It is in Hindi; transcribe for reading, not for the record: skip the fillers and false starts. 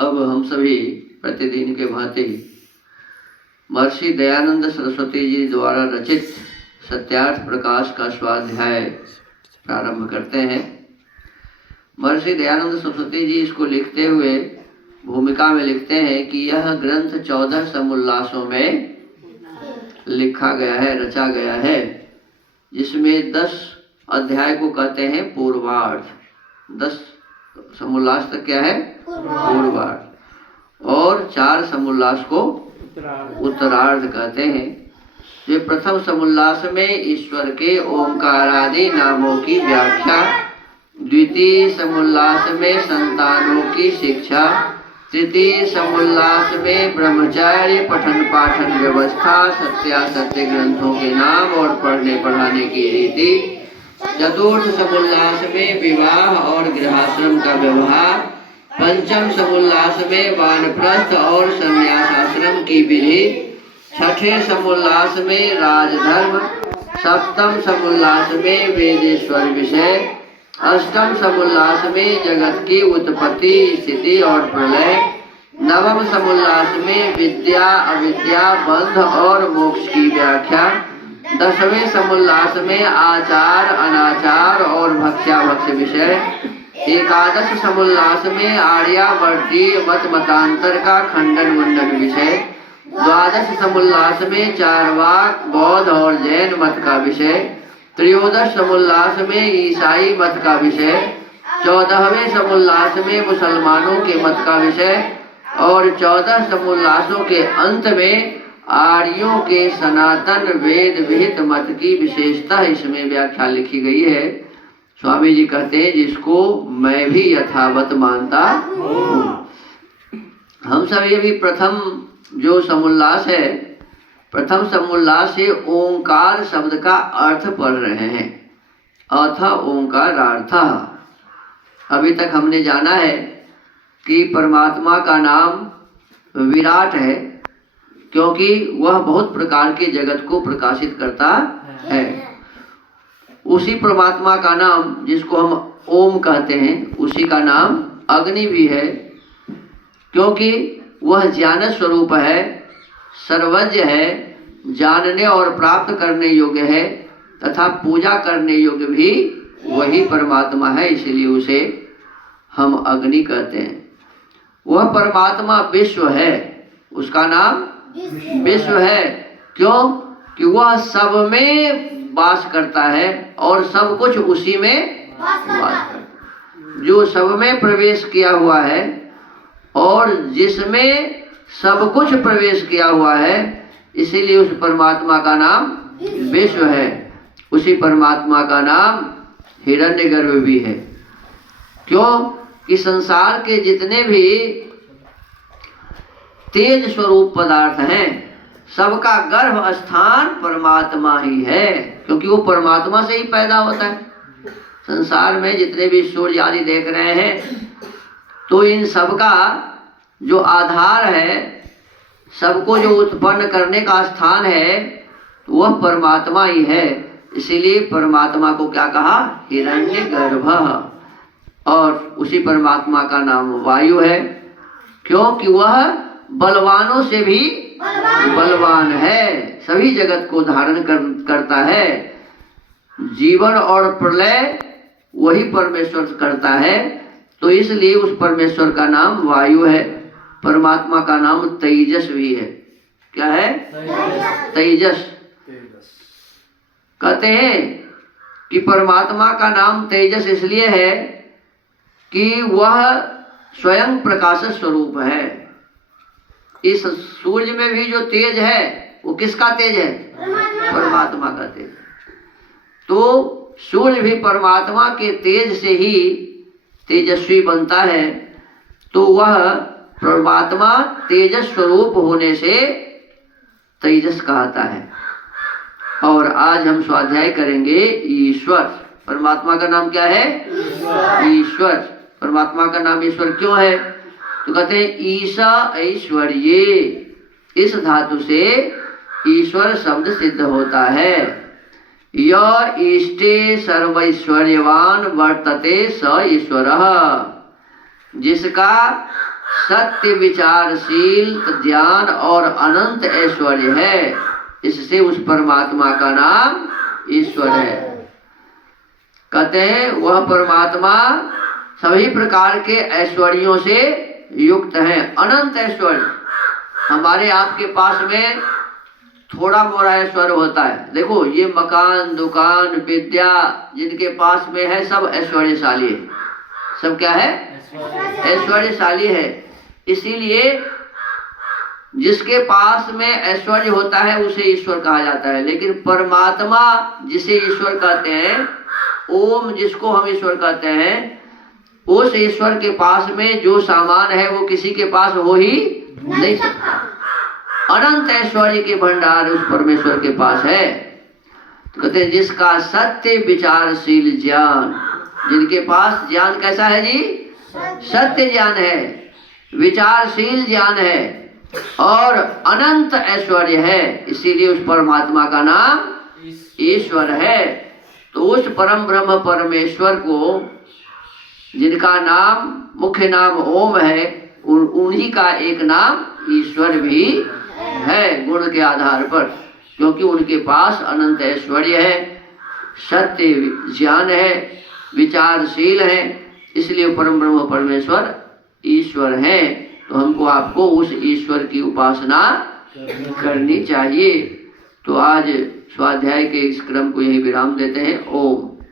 अब हम सभी प्रतिदिन के भांति महर्षि दयानंद सरस्वती जी द्वारा रचित सत्यार्थ प्रकाश का स्वाध्याय प्रारंभ करते हैं। महर्षि दयानंद सरस्वती जी इसको लिखते हुए भूमिका में लिखते हैं कि यह ग्रंथ 14 समुल्लासों में लिखा गया है, रचा गया है, जिसमें 10 अध्याय को कहते हैं पूर्वार्ध। 10 समुल्लास तक क्या है? पूर्वार्ध। और 4 समुल्लास को उत्तरार्ध कहते हैं। ये प्रथम समुल्लास में ईश्वर के ओंकारादि नामों की व्याख्या, द्वितीय समुल्लास में संतानों की शिक्षा, तृतीय समुल्लास में ब्रह्मचार्य पठन पाठन व्यवस्था, सत्यासत्य ग्रंथों के नाम और पढ़ने पढ़ाने की रीति, चतुर्थ समुल्लास में विवाह और गृहाश्रम का व्यवहार, पंचम समुल्लास में वानप्रस्थ और संन्यासाश्रम की विधि, छठे समुल्लास में राजधर्म, सप्तम समुल्लास में वेदेश्वर विषय, अष्टम समुल्लास में जगत की उत्पत्ति स्थिति और प्रलय, नवम समुल्लास में विद्या अविद्या बंध और मोक्ष की व्याख्या, 10वें समुल्लास में आचार अनाचार और भक्ष्याभक्ष्य विषय, एकादश समुल्लास में आर्यावर्तीय मत मतांतर का खंडन मुंडन विषय, द्वादश समुल्लास में चार्वाक बौद्ध और जैन मत का विषय, त्रयोदश समुल्लास में ईसाई मत का विषय, 14वें समुल्लास में मुसलमानों के मत का विषय और 14 समुल्लासों के अंत में आर्यों के सनातन वेद विहित मत की विशेषता इसमें व्याख्या लिखी गई है। स्वामी जी कहते हैं जिसको मैं भी यथावत मानता हूँ। हम सब ये भी प्रथम जो समुल्लास है, प्रथम समुल्लास से ओंकार शब्द का अर्थ पढ़ रहे हैं। अथ ओंकारार्थ। अभी तक हमने जाना है कि परमात्मा का नाम विराट है, क्योंकि वह बहुत प्रकार के जगत को प्रकाशित करता है। उसी परमात्मा का नाम जिसको हम ओम कहते हैं, उसी का नाम अग्नि भी है, क्योंकि वह ज्ञान स्वरूप है, सर्वज्ञ है, जानने और प्राप्त करने योग्य है तथा पूजा करने योग्य भी वही परमात्मा है, इसलिए उसे हम अग्नि कहते हैं। वह परमात्मा विश्व है, उसका नाम विश्व है। क्यों? कि वह सब में वास करता है और सब कुछ उसी में वास करता है। जो सब में प्रवेश किया हुआ है और जिसमें सब कुछ प्रवेश किया हुआ है, इसीलिए उस परमात्मा का नाम विश्व है। उसी परमात्मा का नाम हिरण्यगर्भ भी है। क्यों? कि संसार के जितने भी तेज स्वरूप पदार्थ हैं, सबका गर्भ स्थान परमात्मा ही है, क्योंकि वो परमात्मा से ही पैदा होता है। संसार में जितने भी सूर्य आदि देख रहे हैं, तो इन सबका जो आधार है, सबको जो उत्पन्न करने का स्थान है, वह परमात्मा ही है। इसीलिए परमात्मा को क्या कहा? हिरण्यगर्भ। और उसी परमात्मा का नाम वायु है, क्योंकि वह बलवानों से भी बलवान है, सभी जगत को धारण करता है। जीवन और प्रलय वही परमेश्वर करता है, तो इसलिए उस परमेश्वर का नाम वायु है। परमात्मा का नाम तेजस भी है। क्या है? तेजस। कहते हैं कि परमात्मा का नाम तेजस इसलिए है कि वह स्वयं प्रकाश स्वरूप है। इस सूर्य में भी जो तेज है, वो किसका तेज है? परमात्मा का तेज। तो सूर्य भी परमात्मा के तेज से ही तेजस्वी बनता है। तो वह परमात्मा तेजस स्वरूप होने से तेजस कहता है। और आज हम स्वाध्याय करेंगे ईश्वर। परमात्मा का नाम क्या है? ईश्वर। परमात्मा का नाम ईश्वर क्यों है? तो कहते हैं ईशा ऐश्वर्ये, इस धातु से ईश्वर शब्द सिद्ध होता है। य इष्टे सर्वैश्वर्यवान वर्तते स ईश्वरः, जिसका सत्य विचारशील ज्ञान और अनंत ऐश्वर्य है, इससे उस परमात्मा का नाम ईश्वर है। कहते हैं वह परमात्मा सभी प्रकार के ऐश्वर्यों से युक्त है, अनंत ऐश्वर्य। हमारे आपके पास में थोड़ा मोड़ा ऐश्वर्य होता है। देखो ये मकान, दुकान, विद्या जिनके पास में है सब ऐश्वर्यशाली है। सब क्या है? ऐश्वर्यशाली है। इसीलिए जिसके पास में ऐश्वर्य होता है उसे ईश्वर कहा जाता है। लेकिन परमात्मा जिसे ईश्वर कहते हैं, ओम जिसको हम ईश्वर कहते हैं, उस ईश्वर के पास में जो सामान है वो किसी के पास हो ही नहीं सकता। अनंत ऐश्वर्य के भंडार उस परमेश्वर के पास है। तो कहते हैं जिसका सत्य विचारशील ज्ञान, जिनके पास ज्ञान कैसा है जी? सत्य ज्ञान है, विचारशील ज्ञान है और अनंत ऐश्वर्य है, इसीलिए उस परमात्मा का नाम ईश्वर है। तो उस परम ब्रह्म परमेश्वर को, जिनका नाम मुख्य नाम ओम है, उन्हीं का एक नाम ईश्वर भी है गुण के आधार पर, क्योंकि उनके पास अनंत ऐश्वर्य है, सत्य ज्ञान है, विचारशील है, इसलिए परम ब्रह्म परमेश्वर ईश्वर है। तो हमको आपको उस ईश्वर की उपासना करनी चाहिए। तो आज स्वाध्याय के इस क्रम को यही विराम देते हैं। ओम।